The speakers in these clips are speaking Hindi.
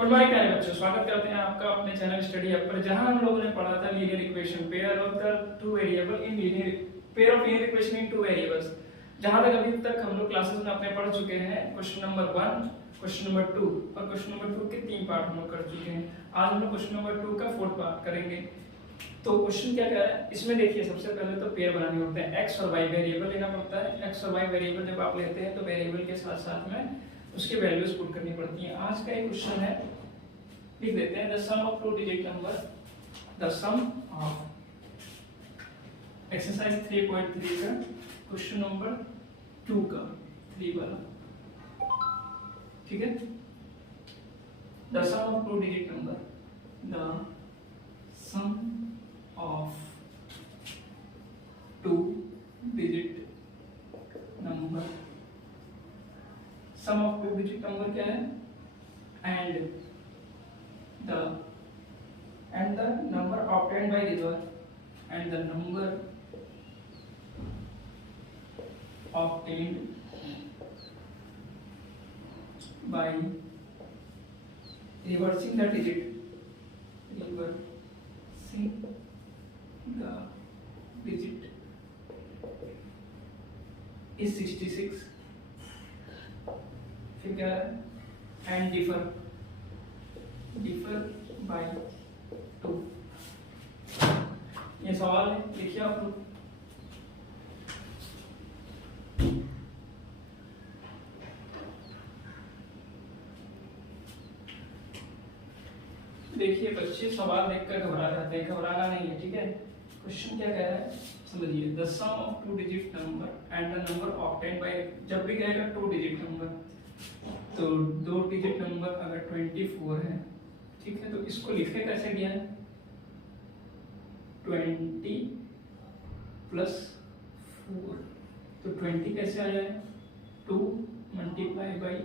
गुड मॉर्निंग प्यारे बच्चों, स्वागत करते हैं आपका अपने चैनल स्टडी ऐप पर, जहां हम लोगों ने पढ़ा था linear equation, pair of the two variable in linear pair of linear equation in two variables. जहां तक अभी तक हम लोग क्लासेस में अपने पढ़ चुके हैं क्वेश्चन नंबर 1, क्वेश्चन नंबर 2 और क्वेश्चन नंबर 2 के 3 पार्ट हम लोग कर चुके हैं। आज हम लोग क्वेश्चन नंबर 2 का 4th पार्ट करेंगे। तो क्वेश्चन क्या कह रहा है इसमें, देखिए सबसे पहले तो पेयर बनाने होते हैं, एक्स और वाई वेरिएबल लेना पड़ता है। एक्स और वाई वेरिएबल जब आप लेते हैं तो वेरिएबल के साथ साथ में उसकी वैल्यूज पुट करनी पड़ती हैं। आज का एक क्वेश्चन है, लिख देते हैं the sum of two digit number, the sum of exercise 3.3 का क्वेश्चन नंबर 2 का 3 वाला, ठीक है। The sum of two digit number, the sum of two digit number, sum of two digit number क्या है, and the number obtained by result, and the number obtained by reversing the digit is 66, फिर क्या है, and differ by 2। ये सवाल है, लिखिए आप लोग। देखिए बच्चे सवाल देखकर घबरा जाते हैं, घबराना नहीं है, ठीक है। क्वेश्चन क्या कह रहा है समझिए, the sum of two digit number and the number obtained by, जब भी कहेगा टू डिजिट नंबर तो दो डिजिट नंबर अगर 24 है, ठीक है, तो इसको लिखे कैसे गया है, 20 प्लस 4, तो 20 कैसे आ जाए, 2 मल्टीप्लाई बाई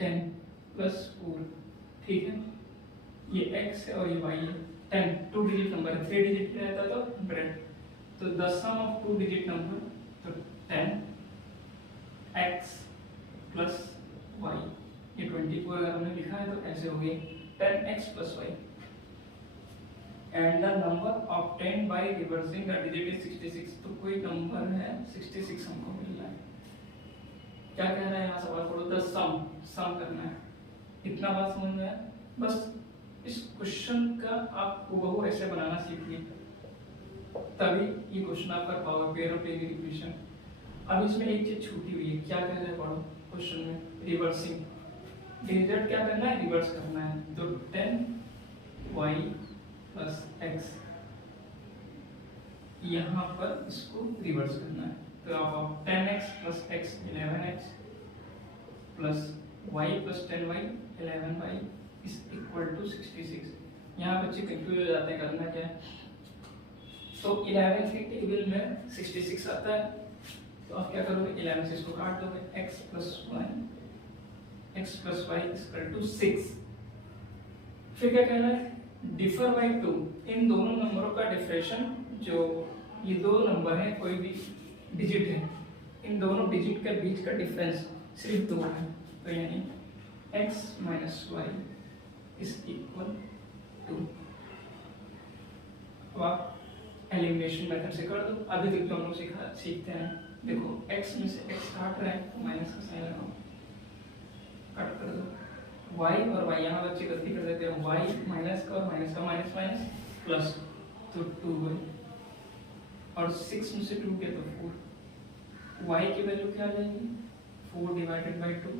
10 प्लस 4, ठीक है। ये x है और ये y है। 10 टू डिजिट नंबर है, 3 डिजिट रहता तो 100, तो the sum of two digit number, तो 10x प्लस y, ये 24 अगर हमने लिखा है तो ऐसे हो गई 10x plus y, and the number obtained by reversing the digit is 66। तो कोई नंबर है 66 हमको मिल रहा है। क्या कह रहा है यहाँ सवाल पढ़ो, द सम करना है, इतना बात समझ में है। बस इस क्वेश्चन का आप हूबहू ऐसे बनाना सीखिए, तभी ये क्वेश्चन आप कर पाओगे, पेयर ऑफ लीनियर इक्वेशन। अब इसमें एक चीज छूटी हुई है, क्या कह रहे हैं पढ़ो क्वेश्चन में, रिवर्सिंग डिजिट क्या करना है, रिवर्स करना है। तो 10y प्लस x, यहाँ पर इसको रिवर्स करना है, तो आप 10x plus x 11x plus y plus 10y 11y is equal to 66। यहाँ बच्चे कंफ्यूज हो जाते हैं, करना क्या है, तो 11 के टेबल में 66 आता है, तो आप क्या करोगे, 11 से इसको काट दोगे, x plus y equal to 6। फिर क्या कहना है, डिफर बाय 2, इन दोनों नंबरों का डिफरेंशियल, जो ये दो नंबर है, कोई भी डिजिट है, इन दोनों डिजिट के बीच का डिफरेंस सिर्फ 2 है, तो यानी x minus y is equal to. अब आप एलिमिनेशन मेथड से कर दो, अभी तक तो हम लोग सीखते हैं। देखो x में से x काट रहे हैं, माइनस का साइन लगाओ, कट कर दो, y और y, यहाँ बच्चे गलती कर देते हैं, y माइनस का और माइनस का माइनस माइनस प्लस, तो 2y, और 6 में से 2 गया तो 4, y की वैल्यू क्या आ जाएगी, 4 डिवाइडेड बाई 2,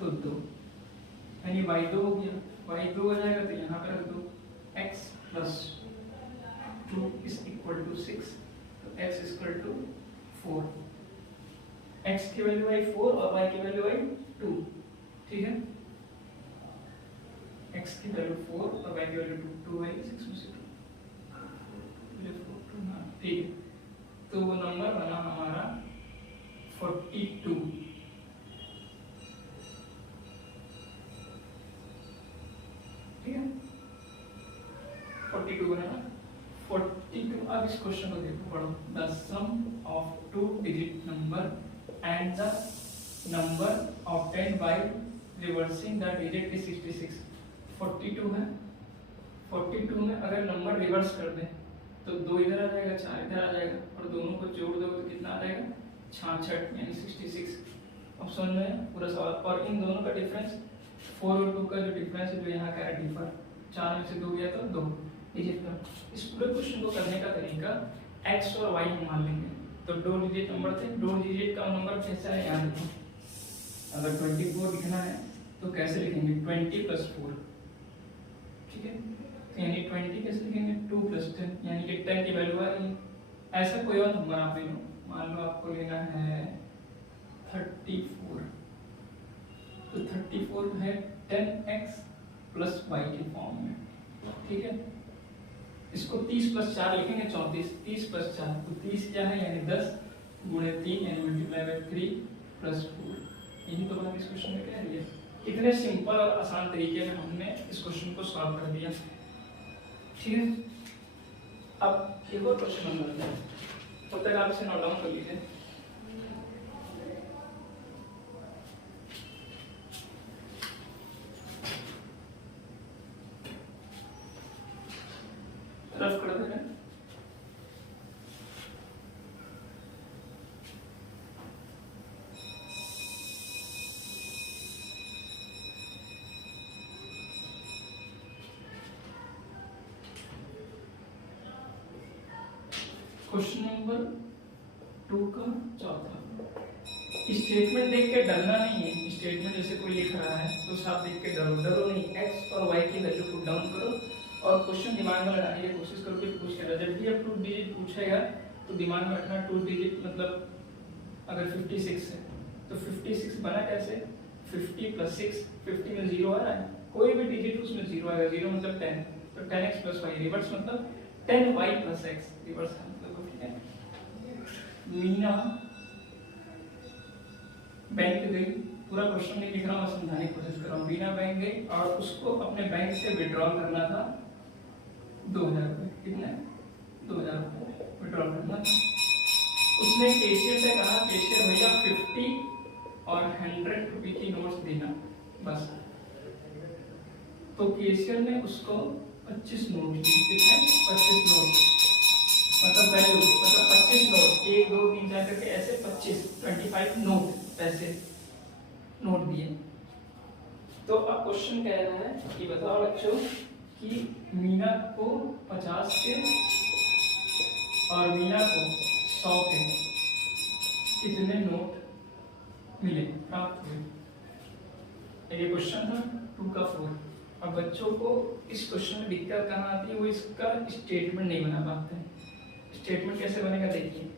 तो 2, यानी y 2 हो गया, y 2 हो जाएगा, तो यहाँ पर रख दो, x plus 2 is equal to 6, तो x is equal to 4, x की वैल्यू आई 4 और y की वैल्यू आई 2, ठीक है। x की वैल्यू 4 और y की वैल्यू 2 है, 6 में से 2, ठीक है। तो वो नंबर बना हमारा 42, ठीक है, 42 बना 42। अब इस क्वेश्चन को देखो, पढ़ो, the sum of two digit number and the number obtained by reversing the digit is 66। 42 है, 42 में अगर नंबर रिवर्स कर दें तो 2 इधर आ जाएगा, 4 इधर आ जाएगा, और दोनों को जोड़ दो तो कितना आ जाएगा 66 यानी 66। अब समझ में पूरा सवाल। और इन दोनों का डिफरेंस 4 और 2 का जो डिफरेंस है जो यहाँ का है डिफर, 4 में से 2 गया तो 2 डिजिट का। इस पूरे क्वेश्चन को करने का तरीका x और y हम मान लेंगे। तो 2 डिजिट नंबर थे, 2 डिजिट का नंबर कैसा है यहाँ लिखो। अगर 24 लिखना है तो कैसे लिखेंगे 20 + 4, ठीक है। तो यानी 20 कैसे लिखेंगे 2 + 10 यानी कि 10 की वैल्यू आ रही है। ऐसा कोई और नंबर आप ले लो, मान लो आपको लेना है 34, तो 34 है 10x + y के फॉर्म में, ठीक है। इसको 30 + 4 लिखेंगे 34, 30 + 4 तो 30 क्या है यानी 10 गुणे 3 यानी मल्टीप्लाई बाय 3 + 4। यही तो बात इस क्वेश्चन में कह रही है। कितने सिंपल और आसान तरीके में हमने इस क्वेश्चन को सॉल्व कर दिया, ठीक है। अब एक और क्वेश्चन हम करते हैं, तब तक आप इसे नोट डाउन कर लीजिए। रफ कर देना। क्वेश्चन नंबर 2 का चौथा। स्टेटमेंट देख के डरना नहीं है। स्टेटमेंट जैसे कोई लिख रहा है तो साफ देख के डरो नहीं। x और y की वैल्यू पुट डाउन करो और क्वेश्चन दिमाग में लगाने की कोशिश करो कि पूछ क्या रहा है। जब भी आप 2 डिजिट पूछेगा तो दिमाग में रखना 2 डिजिट मतलब अगर 56 है तो 56 बना कैसे, 50 + 6, 50 में 0 आ रहा है, कोई भी डिजिट उसमें 0 आएगा, 0 मतलब 10, तो 10x + y रिवर्स मतलब 10y + x रिवर्स है मतलब, ठीक है। मीना बैंक गई, पूरा क्वेश्चन नहीं लिख रहा हूँ, समझाने की कोशिश कर रहा हूँ। मीना बैंक गई और उसको अपने बैंक से विड्रॉल करना था 2000 रुपये, कितना 2000 रुपये विड्रॉल करना था। उसने कैशियर से कहा कैशियर भैया 50 और 100 रुपये की नोट्स देना बस। तो कैशियर ने उसको 25 नोट दिए, कितना 25 नोट मतलब वैल्यू मतलब 25 नोट, 1 2 3 4 करके ऐसे 25 नोट पैसे नोट दिए। तो अब क्वेश्चन कह रहा है कि बताओ बच्चों कि मीना को 50 के और मीना को 100 के कितने नोट मिले, प्राप्त हुए। ये क्वेश्चन था 2 का 4। अब बच्चों को इस क्वेश्चन में दिक्कत कहाँ आती है, वो इसका स्टेटमेंट नहीं बना पाते हैं। स्टेटमेंट कैसे बनेगा देखिए,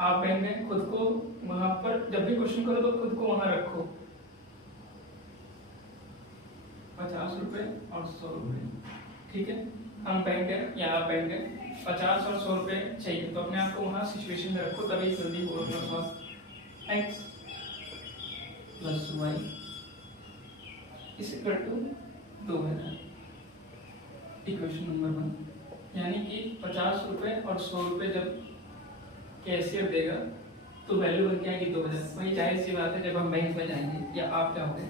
आप कहेंगे खुद को वहां पर जब भी क्वेश्चन करो तो खुद को वहां रखो 50 रुपए और 100 रुपए, ठीक है। हम बैंक है या आप बैंक है, 50 और 100 रुपए चाहिए तो अपने आप को वहां सिचुएशन में रखो, तभी जल्दी होगा। x + y इसे कर दो 2000, इक्वेशन नंबर 1। यानी कि 50 रुपए और 100 रुपए जब कैशियर देगा तो वैल्यू बन के आएगी 2000। वही जाहिर सी बात है, जब हम बैंक में जाएंगे या आप जाओगे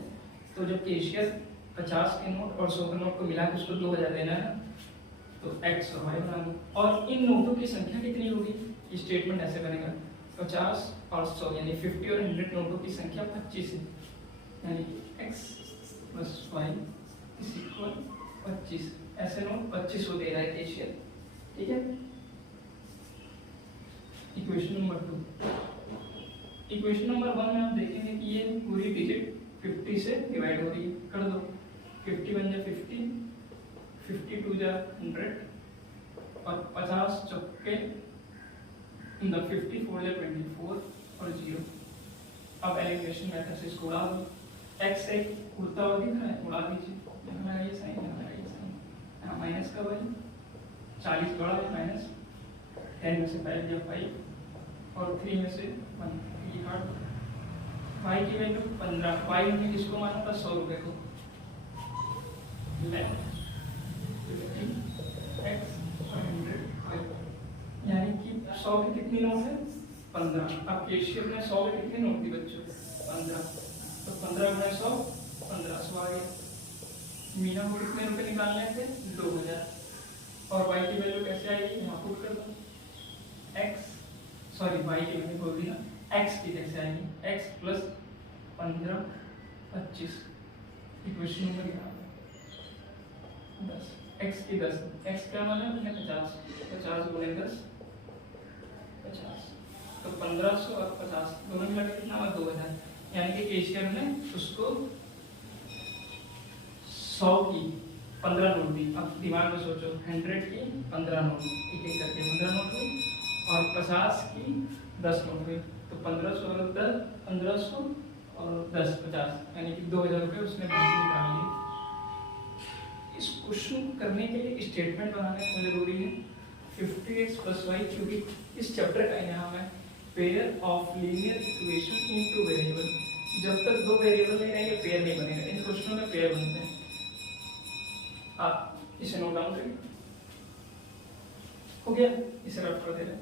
तो जब कैशियर 50 के नोट और 100 के नोट को मिला के उसको 2000 देना है तो x और y बना लो। और इन नोटों की संख्या कितनी होगी, ये स्टेटमेंट ऐसे बनेगा 50 और 100 यानी 50 और 100 नोटों की संख्या 25 है, यानी x + y = 25। ऐसे नोट 25 को दे रहा है कैशियर, ठीक है। Equation number 2। इक्वेशन नंबर 1 में आप देखेंगे कि ये पूरी डिजिट 50 से डिवाइड हो रही है, कर दो 50 बन जाए 50, 52 जा 100 और 50 चौके 54 जा 24 और 0। अब एलिमिनेशन मेथड से इसको उड़ा दो। x एक उड़ता हुआ दिख रहा है, उड़ा दीजिए, यहाँ ये साइन, यहाँ ये साइन, यहाँ माइनस का वैल्यू 40 बड़ा है माइनस 10 में से 5 या 5 और 3 में से 1 ये हट। y की वैल्यू 15, y में किसको माना था 100 रुपए को, लेफ्ट 50 x 100 यानी कि 100 की कितनी नोट है 15। अब कैशियर ने 100 की कितनी नोट दी बच्चों 15, 15 गुणे 100 1500 आ गया। मीना को कितने रुपए निकालने थे 2000। और y की वैल्यू कैसे आएगी, यहाँ पुट कर दो x, सॉरी y की मैंने बोल दिया, x की कैसे आएगी, x प्लस 15 25 इक्वेशन नंबर यहाँ 10, x की 10, x क्या माना हमने 50, 50 गुणे 10 50, तो 1500 और 50 दोनों मिला के कितना हुआ 2000, यानी कि केशियर ने उसको 100 की 15 नोट दी। अब दिमाग में सोचो 100 की 15 नोट, एक एक करके 15 नोट हुई और 50 की 10 नोट हुई, तो 1500 और 10 1500 और 10 50, यानी कि 2000 रुपये उसने बैंक से निकाल लिए। इस क्वेश्चन करने के लिए स्टेटमेंट बनाना तो जरूरी है। 50x + y, क्योंकि इस चैप्टर का नाम है pair of linear equation into variable. जब तक दो वेरिएबल नहीं रहेंगे पेयर नहीं बनेगा। इन क्वेश्चनों में पेयर बनते हैं। आप इसे नोट डाउन करिए, हो गया, इसे रफ कर दे रहे।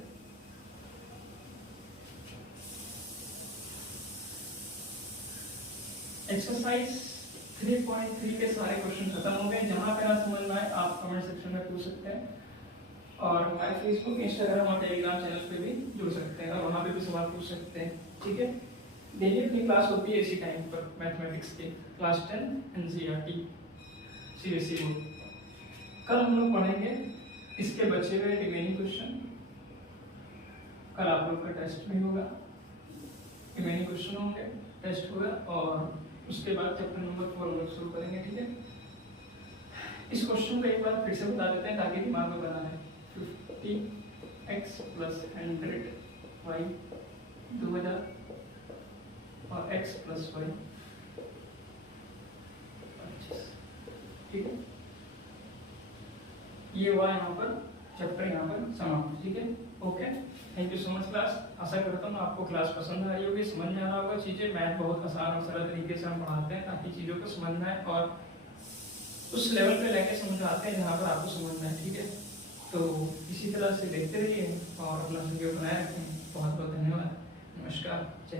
एक्सरसाइज 3.3 के सारे क्वेश्चन खत्म हो गए। जहां पे ना समझ में आए आप कमेंट सेक्शन में पूछ सकते हैं, और हमारे फेसबुक, इंस्टाग्राम और टेलीग्राम चैनल पे भी जुड़ सकते हैं और वहां पे भी सवाल पूछ सकते हैं। ठीक है, डेली अपनी क्लास होती है इसी टाइम पर मैथमेटिक्स की, क्लास 10 एनसीईआरटी सीबीएसई बोर्ड। कल हम लोग पढ़ेंगे इसके बचे हुए रिमेनिंग क्वेश्चन। कल आप लोग का टेस्ट भी होगा, रिमेनिंग क्वेश्चन होंगे, टेस्ट होगा, और उसके बाद चैप्टर नंबर 4 हम लोग शुरू करेंगे। ठीक है, इस क्वेश्चन को एक बार फिर से बता देते हैं ताकि दिमाग में बना है। 50x + 100y 2000 और x + y 25। ठीक है, ये हुआ यहाँ पर चैप्टर यहाँ पर समाप्त। ठीक है, okay, thank you so much class. आशा करता हूँ आपको क्लास पसंद आ रही होगी, समझ में आ रहा होगा चीजें। मैथ बहुत आसान और सरल तरीके से हम पढ़ाते हैं ताकि चीजों को समझ में आए और उस लेवल पे लेके समझाते हैं जहाँ पर आपको समझ में आए। ठीक है, तो इसी तरह से देखते रहिए और अपना सहयोग बनाए रखें। बहुत बहुत धन्यवाद, नमस्कार।